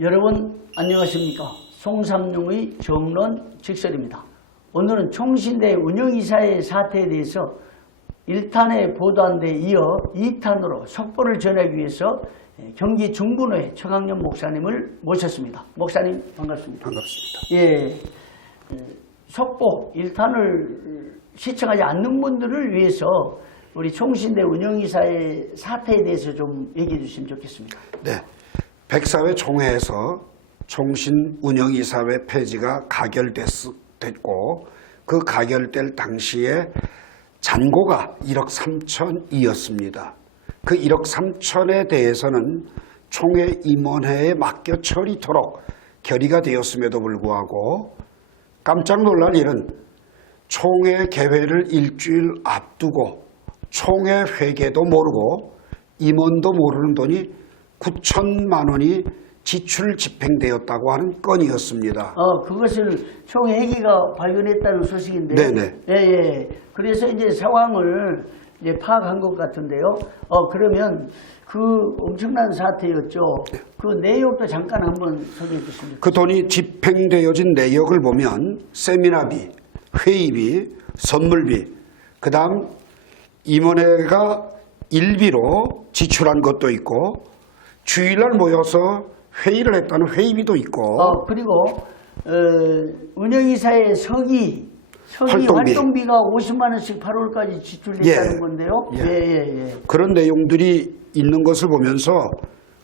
여러분 안녕하십니까. 송삼룡의 정론 직설입니다. 오늘은 총신대 운영이사의 사태에 대해서 1탄에 보도한 데 이어 2탄으로 속보를 전하기 위해서 경기 중분회 최강련 목사님을 모셨습니다. 목사님 반갑습니다. 반갑습니다. 예, 속보 1탄을 시청하지 않는 분들을 위해서 우리 총신대 운영이사의 사태에 대해서 좀 얘기해 주시면 좋겠습니다. 네, 백사회 총회에서 총신 운영이사회 폐지가 가결됐고 그 가결될 당시에 잔고가 1억 3천이었습니다. 그 1억 3천에 대해서는 총회 임원회에 맡겨 처리토록 결의가 되었음에도 불구하고 깜짝 놀랄 일은 총회 개회를 일주일 앞두고 총회 회계도 모르고 임원도 모르는 돈이 9천만 원이 지출 집행되었다고 하는 건이었습니다. 그것을 총회기가 발견했다는 소식인데. 네네. 예. 그래서 이제 상황을 이제 파악한 것 같은데요. 그러면 그 엄청난 사태였죠. 그 내역도 잠깐 한번 소개해 주시면. 그 돈이 집행되어진 내역을 보면 세미나비, 회의비, 선물비, 그 다음 임원회가 일비로 지출한 것도 있고 주일날 모여서 회의를 했다는 회의비도 있고 그리고 운영이사의 서기 활동비가 50만 원씩 8월까지 지출됐다는 건데요. 예. 그런 내용들이 있는 것을 보면서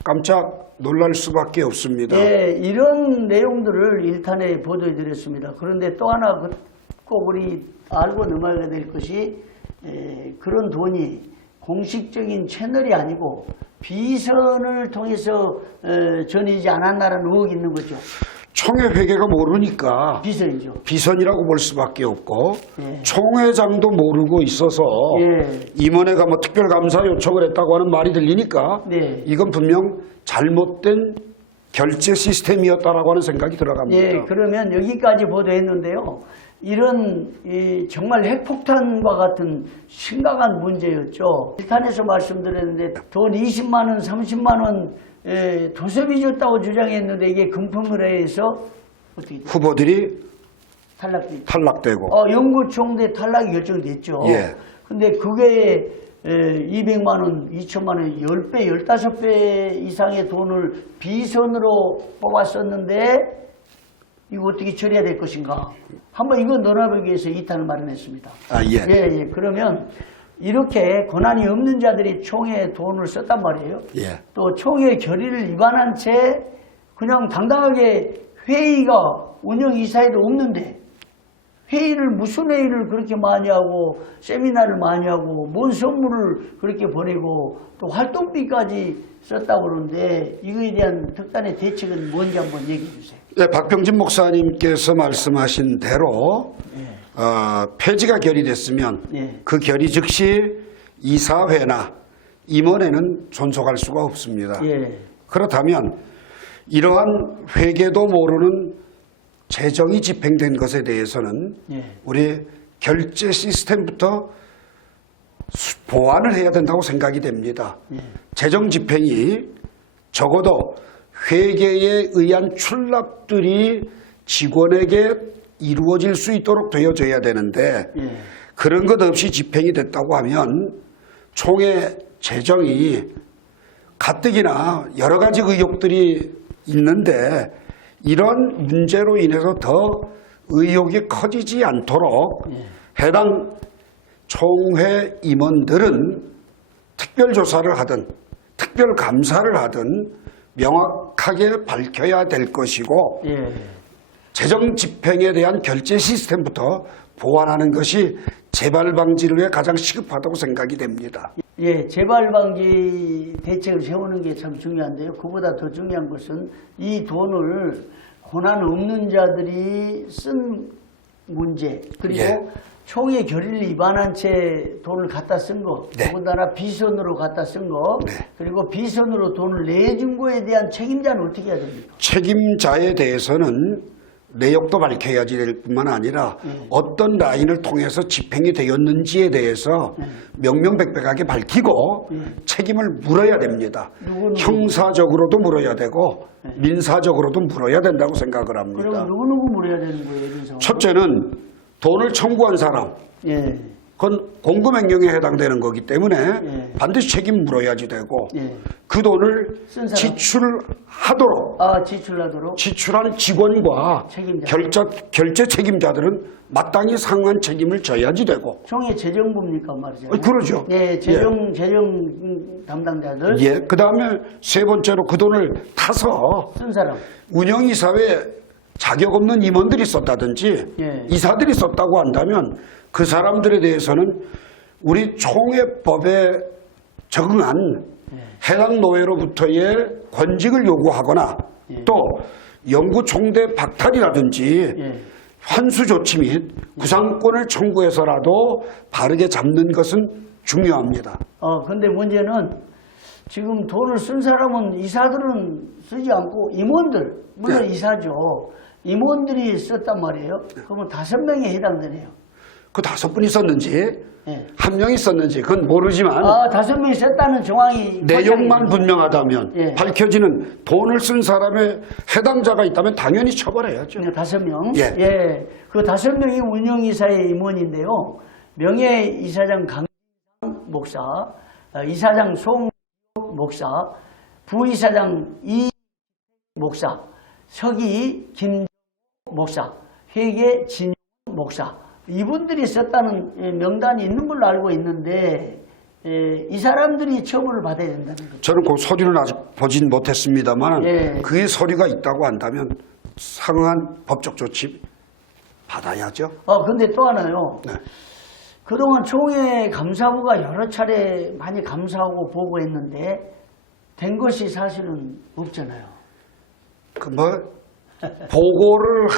깜짝 놀랄 수밖에 없습니다. 예, 이런 내용들을 1탄에 보도해 드렸습니다. 그런데 또 하나 꼭 우리 알고 넘어가야 될 것이 그런 돈이 공식적인 채널이 아니고 비선을 통해서 전이지 않았나라는 의혹이 있는 거죠. 총회 회계가 모르니까 비선이죠. 비선이라고 볼 수밖에 없고 예. 총회장도 모르고 있어서 임원회가 뭐 특별감사 요청을 했다고 하는 말이 들리니까 이건 분명 잘못된 결제 시스템이었다라고 하는 생각이 들어갑니다. 예, 그러면 여기까지 보도했는데요. 이런 정말 핵폭탄과 같은 심각한 문제였죠. 1탄에서 말씀드렸는데 돈 20만 원, 30만 원 도섭이 줬다고 주장했는데 이게 금품의뢰에서 어떻게 됐죠? 후보들이 탈락되고 영구총대 탈락이 결정됐죠. 예. 근데 그게 200만 원, 2천만 원, 10배, 15배 이상의 돈을 비선으로 뽑았었는데 이거 어떻게 처리해야 될 것인가. 한번 이거 논하기 위해서 2탄을 마련했습니다. 예. 그러면 이렇게 권한이 없는 자들이 총회에 돈을 썼단 말이에요. 예. 또 총회 결의를 위반한 채 그냥 당당하게 회의가 운영이사에도 없는데 회의를 무슨 회의를 그렇게 많이 하고 세미나를 많이 하고 뭔 선물을 그렇게 보내고 또 활동비까지 썼다고 그러는데 이거에 대한 특단의 대책은 뭔지 한번 얘기해 주세요. 네, 박병진 목사님께서 말씀하신 대로 폐지가 결의됐으면 그 결의 즉시 이사회나 임원회는 존속할 수가 없습니다. 그렇다면 이러한 회계도 모르는 재정이 집행된 것에 대해서는 우리 결제 시스템부터 보완을 해야 된다고 생각이 됩니다. 재정 집행이 적어도 회계에 의한 출납들이 직원에게 이루어질 수 있도록 되어져야 되는데 그런 것 없이 집행이 됐다고 하면 총회 재정이 가뜩이나 여러 가지 의혹들이 있는데 이런 문제로 인해서 더 의혹이 커지지 않도록 해당 총회 임원들은 특별조사를 하든 특별감사를 하든 명확하게 밝혀야 될 것이고 재정 집행에 대한 결제 시스템부터 보완하는 것이 재발 방지를 위해 가장 시급하다고 생각이 됩니다. 재발 방지 대책을 세우는 게 참 중요한데요. 그보다 더 중요한 것은 이 돈을 권한 없는 자들이 쓴 문제 그리고 총회 결의를 위반한 채 돈을 갖다 쓴 거, 더군다나 비선으로 갖다 쓴 거, 그리고 비선으로 돈을 내준 거에 대한 책임자는 어떻게 해야 됩니까? 책임자에 대해서는 내역도 밝혀야지 될 뿐만 아니라 어떤 라인을 통해서 집행이 되었는지에 대해서 명명백백하게 밝히고 책임을 물어야 됩니다. 형사적으로도 물어야 되고 민사적으로도 물어야 된다고 생각을 합니다. 그럼 누구 물어야 되는 거예요? 이런 첫째는 돈을 청구한 사람. 예. 그건 공금횡령에 해당되는 거기 때문에 반드시 책임 물어야지 되고 그 돈을 지출하도록 지출한 직원과 결제 책임자들은 마땅히 상한 책임을 져야지 되고. 총회 재정부입니까 말이죠? 그러죠. 예, 재정 담당자들. 예, 그 다음에 세 번째로 그 돈을 타서 쓴 사람. 운영이사회 자격 없는 임원들이 썼다든지 이사들이 썼다고 한다면 그 사람들에 대해서는 우리 총회법에 적응한 해당 노예로부터의 권직을 요구하거나 또 영구총대 박탈이라든지 환수 조치 및 구상권을 청구해서라도 바르게 잡는 것은 중요합니다. 근데 문제는 지금 돈을 쓴 사람은 이사들은 쓰지 않고 임원들, 물론 이사죠. 임원들이 썼단 말이에요. 그러면 5명에 해당되네요. 그 5분이 썼는지 한 명이 썼는지 그건 모르지만 5명이 썼다는 정황이 내용만 분명하다면 밝혀지는 돈을 쓴 사람의 해당자가 있다면 당연히 처벌해야죠. 5명. 그 5명이 운영이사의 임원인데요. 명예이사장 강 목사, 이사장 송 목사, 부이사장 이 목사, 서기 김 목사, 회계 진 목사, 이분들이 썼다는 명단이 있는 걸로 알고 있는데 이 사람들이 처벌을 받아야 된다는 거죠. 저는 그 서류는 아직 보진 못했습니다만 그의 서류가 있다고 한다면 상응한 법적 조치 받아야죠. 근데 또 하나요. 그동안 총회 감사부가 여러 차례 많이 감사하고 보고했는데 된 것이 사실은 없잖아요. 보고를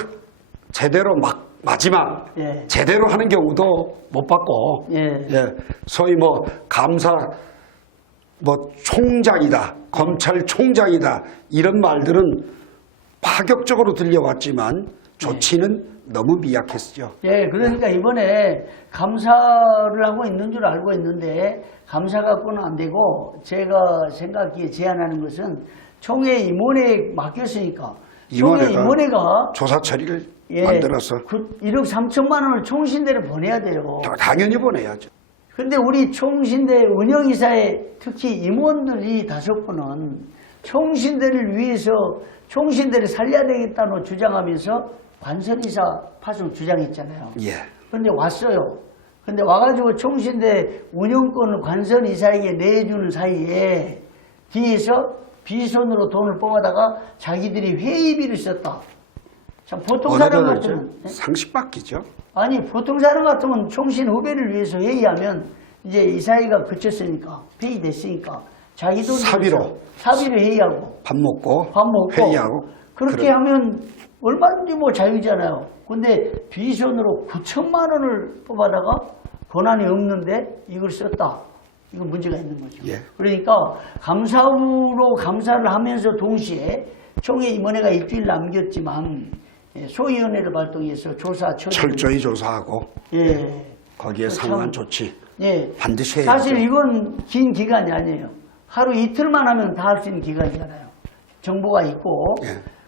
제대로 마지막 제대로 하는 경우도 못 봤고 소위 감사 총장이다 검찰총장이다 이런 말들은 파격적으로 들려왔지만 조치는 너무 미약했죠. 그러니까 이번에 감사를 하고 있는 줄 알고 있는데 감사 갖고는 안 되고 제가 생각기에 제안하는 것은 총회 임원회에 맡겼으니까 총회 임원회가 조사 처리를 만들어서 1억 3천만 원을 총신대를 보내야 돼요. 당연히 보내야죠. 근데 우리 총신대 운영이사에 특히 임원들이 5분은 총신대를 위해서 총신대를 살려야 되겠다고 주장하면서 관선이사 파송 주장했잖아요. 그런데 왔어요. 근데 와가지고 총신대 운영권을 관선이사에게 내주는 사이에 뒤에서 비선으로 돈을 뽑아다가 자기들이 회의비를 썼다. 참 보통 사람 같으면 상식밖이죠. 아니 보통 사람 같으면 총신 후배를 위해서 회의하면 이제 이사회가 그쳤으니까 회의됐으니까 자기 돈 사비로 회의하고 밥 먹고 회의하고 그렇게 하면 얼마든지 자유잖아요. 근데 비선으로 9천만 원을 뽑아다가 권한이 없는데 이걸 썼다. 이건 문제가 있는 거죠. 그러니까 감사부로 감사를 하면서 동시에 총회 임원회가 일주일 남겼지만 소위원회를 발동해서 철저히 조사하고 거기에 상응한 조치 반드시 해야죠. 사실 이건 긴 기간이 아니에요. 하루 이틀만 하면 다 할 수 있는 기간이잖아요. 정보가 있고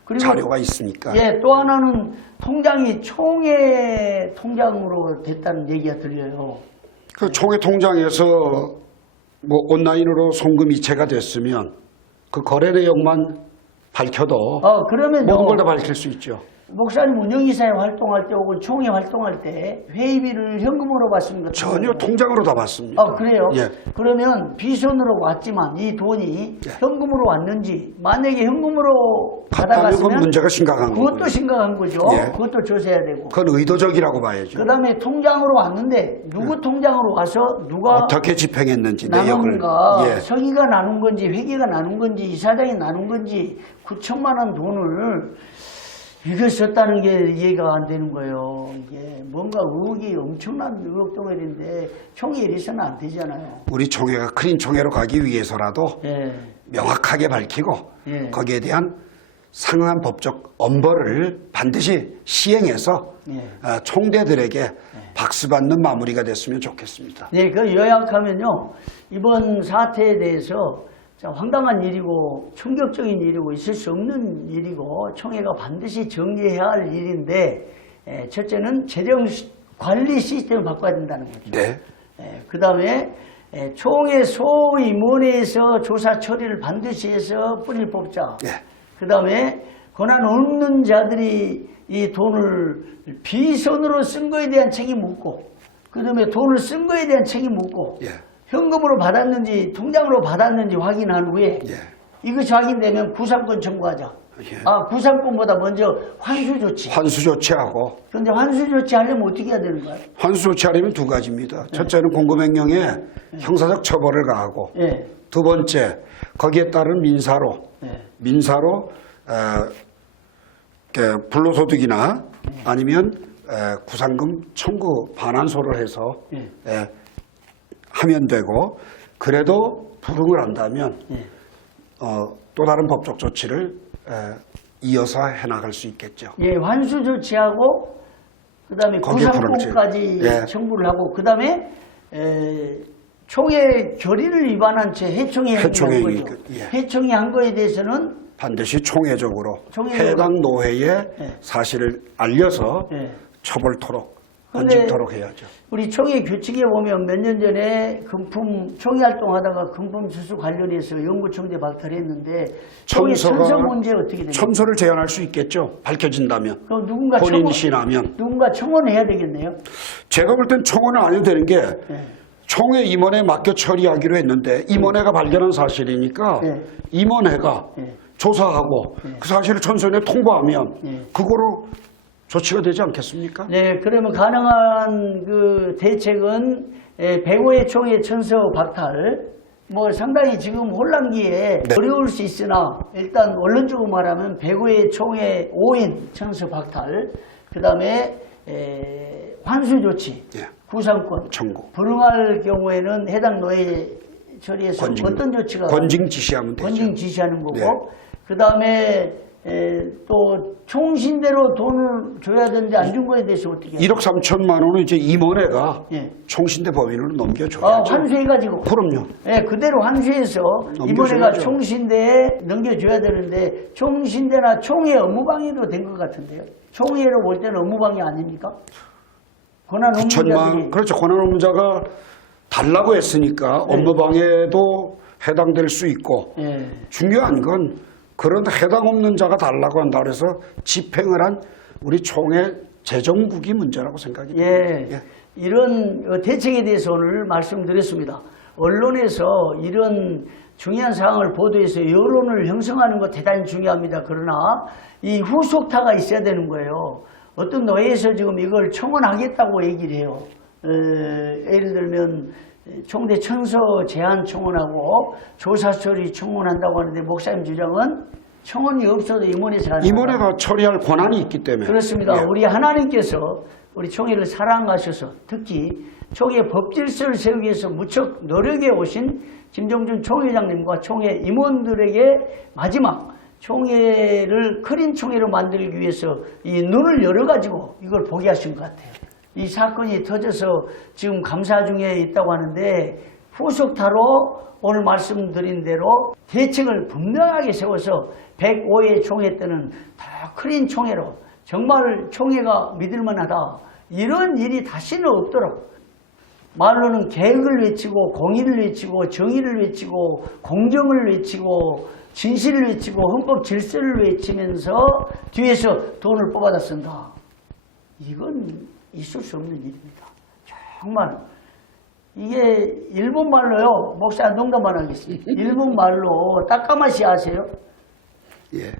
그리고 자료가 있으니까. 또 하나는 통장이 총회 통장으로 됐다는 얘기가 들려요. 그 총회 통장에서 온라인으로 송금 이체가 됐으면 그 거래 내역만 밝혀도 그러면 모든 걸 다 밝힐 수 있죠. 목사님 운영이사회 활동할 때 혹은 총회 활동할 때 회의비를 현금으로 받습니까? 전혀 통장으로 다 받습니다. 그래요? 그러면 비선으로 왔지만 이 돈이 현금으로 왔는지 만약에 현금으로 받아갔으면 문제가 심각한 거죠. 그것도 심각한 거죠. 그것도 조사해야 되고. 그건 의도적이라고 봐야죠. 그 다음에 통장으로 왔는데 누구 통장으로 와서 누가 어떻게 집행했는지 내역을 서기가 나눈 건지 회계가 나눈 건지 이사장이 나눈 건지 9천만 원 돈을 이걸 썼다는 게 이해가 안 되는 거예요. 이게 뭔가 의혹이 엄청난 의혹 동일인데 총회 이래서는 안 되잖아요. 우리 총회가 클린 총회로 가기 위해서라도 명확하게 밝히고 거기에 대한 상응한 법적 엄벌을 반드시 시행해서 총대들에게 박수 받는 마무리가 됐으면 좋겠습니다. 네, 그 요약하면요. 이번 사태에 대해서 황당한 일이고 충격적인 일이고 있을 수 없는 일이고 총회가 반드시 정리해야 할 일인데 첫째는 재정 관리 시스템을 바꿔야 된다는 거죠. 네. 그 다음에 총회 소임원회에서 조사 처리를 반드시 해서 뿌리를 뽑자. 네. 그 다음에 권한 없는 자들이 이 돈을 비선으로 쓴 거에 대한 책임 묻고, 그 다음에 돈을 쓴 거에 대한 책임 묻고, 현금으로 받았는지 통장으로 받았는지 확인한 후에 이것이 확인되면 구상권 청구하자. 구상권보다 먼저 환수 조치. 환수 조치하고. 그런데 환수 조치하려면 어떻게 해야 되는 거예요? 환수 조치하려면 두 가지입니다. 첫째는 공금횡령에 형사적 처벌을 가하고, 두 번째 거기에 따른 민사로 불로소득이나 아니면 구상금 청구 반환소를 해서 하면 되고, 그래도 불응을 한다면 또 다른 법적 조치를 이어서 해나갈 수 있겠죠. 환수 조치하고 그다음에 구상권까지 청구를 하고, 그다음에 총회 결의를 위반한 채 해총이 한 거죠. 해총이 한 거에 대해서는 반드시 총회적으로 해당 노회에 사실을 알려서 처벌토록 원칙토록 해야죠. 우리 총회 규칙에 보면 몇 년 전에 총회 활동하다가 금품 수수 관련해서 연구총재 박탈했는데 청서 문제 어떻게 됩니까? 첨서를 제한할 수 있겠죠. 밝혀진다면. 그럼 누군가 본인이 신하면. 누군가 청원해야 되겠네요. 제가 볼 땐 청원은 안 해도 되는 게 총회 임원회에 맡겨 처리하기로 했는데 임원회가 발견한 사실이니까 임원회가 조사하고 그 사실을 전선에 통보하면 그거로 조치가 되지 않겠습니까? 네, 그러면 가능한 그 대책은 105회 총회 천서 박탈, 상당히 지금 혼란기에 어려울 수 있으나 일단 원론적으로 말하면 105회 총회 5인 천서 박탈, 그 다음에 환수 조치, 구상권, 청구. 불응할 경우에는 해당 노예 처리해서 어떤 조치가 권징 지시하면 되죠. 권징 지시하는 거고, 그 다음에 또 총신대로 돈을 줘야 되는데 안 준 거에 대해서 어떻게 해요? 1억 3천만 원은 이제 임원회가 총신대 법인으로 넘겨줘야죠. 환수해가지고. 그럼요. 그대로 환수해서 임원회가 총신대에 넘겨줘야 되는데 총신대나 총회 업무방해도 된 것 같은데요. 총회로 볼 때는 업무방해 아닙니까? 권한 업무자들이. 그렇죠. 권한 업무자가 달라고 했으니까 업무방해도 해당될 수 있고 중요한 건 그런 해당 없는 자가 달라고 한다 그래서 집행을 한 우리 총회 재정국이 문제라고 생각이 듭니다. 이런 대책에 대해서 오늘 말씀드렸습니다. 언론에서 이런 중요한 사항을 보도해서 여론을 형성하는 것 대단히 중요합니다. 그러나 이 후속타가 있어야 되는 거예요. 어떤 노예에서 지금 이걸 청원하겠다고 얘기를 해요. 예를 들면 총대 천서 제한 청원하고 조사 처리 청원한다고 하는데 목사님 주장은 청원이 없어도 임원회에서 하는 임원회가 처리할 권한이 있기 때문에. 그렇습니다. 우리 하나님께서 우리 총회를 사랑하셔서 특히 총회 법질서를 세우기 위해서 무척 노력해 오신 김정준 총회장님과 총회 임원들에게 마지막 총회를 크린 총회로 만들기 위해서 이 눈을 열어가지고 이걸 보게 하신 것 같아요. 이 사건이 터져서 지금 감사 중에 있다고 하는데 후속타로 오늘 말씀드린 대로 대책을 분명하게 세워서 105회 총회 때는 더 크린 총회로 정말 총회가 믿을만하다. 이런 일이 다시는 없도록 말로는 계획을 외치고 공의를 외치고 정의를 외치고 공정을 외치고 진실을 외치고 헌법 질서를 외치면서 뒤에서 돈을 뽑아다 쓴다. 이건 있을 수 없는 일입니다. 정말 이게 일본 말로요. 목사 농담 안 하겠습니다. 일본 말로 따까마시 아세요?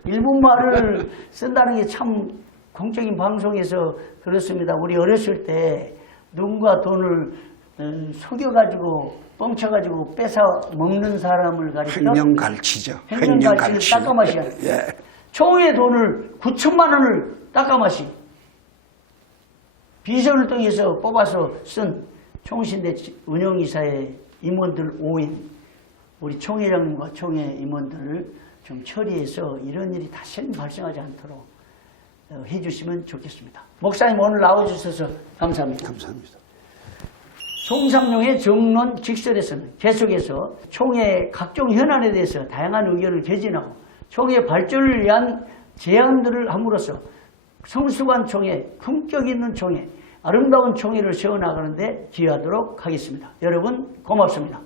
일본 말을 쓴다는 게 참 공적인 방송에서 그렇습니다. 우리 어렸을 때 누군가 돈을 속여가지고 뻥쳐가지고 뺏어 먹는 사람을 가리켜 횡령갈치죠. 횡령갈치를 따까마시 하는 총회 돈을 9천만 원을 따까마시 비서를 통해서 뽑아서 쓴 총신대 운영이사의 임원들 5인 우리 총회장님과 총회 임원들을 좀 처리해서 이런 일이 다시는 발생하지 않도록 해주시면 좋겠습니다. 목사님 오늘 나와주셔서 감사합니다. 감사합니다. 송상용의 정론 직설에서는 계속해서 총회의 각종 현안에 대해서 다양한 의견을 개진하고 총회 발전을 위한 제안들을 함으로써 성숙한 총회, 품격 있는 총회, 아름다운 총회를 세워나가는 데 기여하도록 하겠습니다. 여러분 고맙습니다.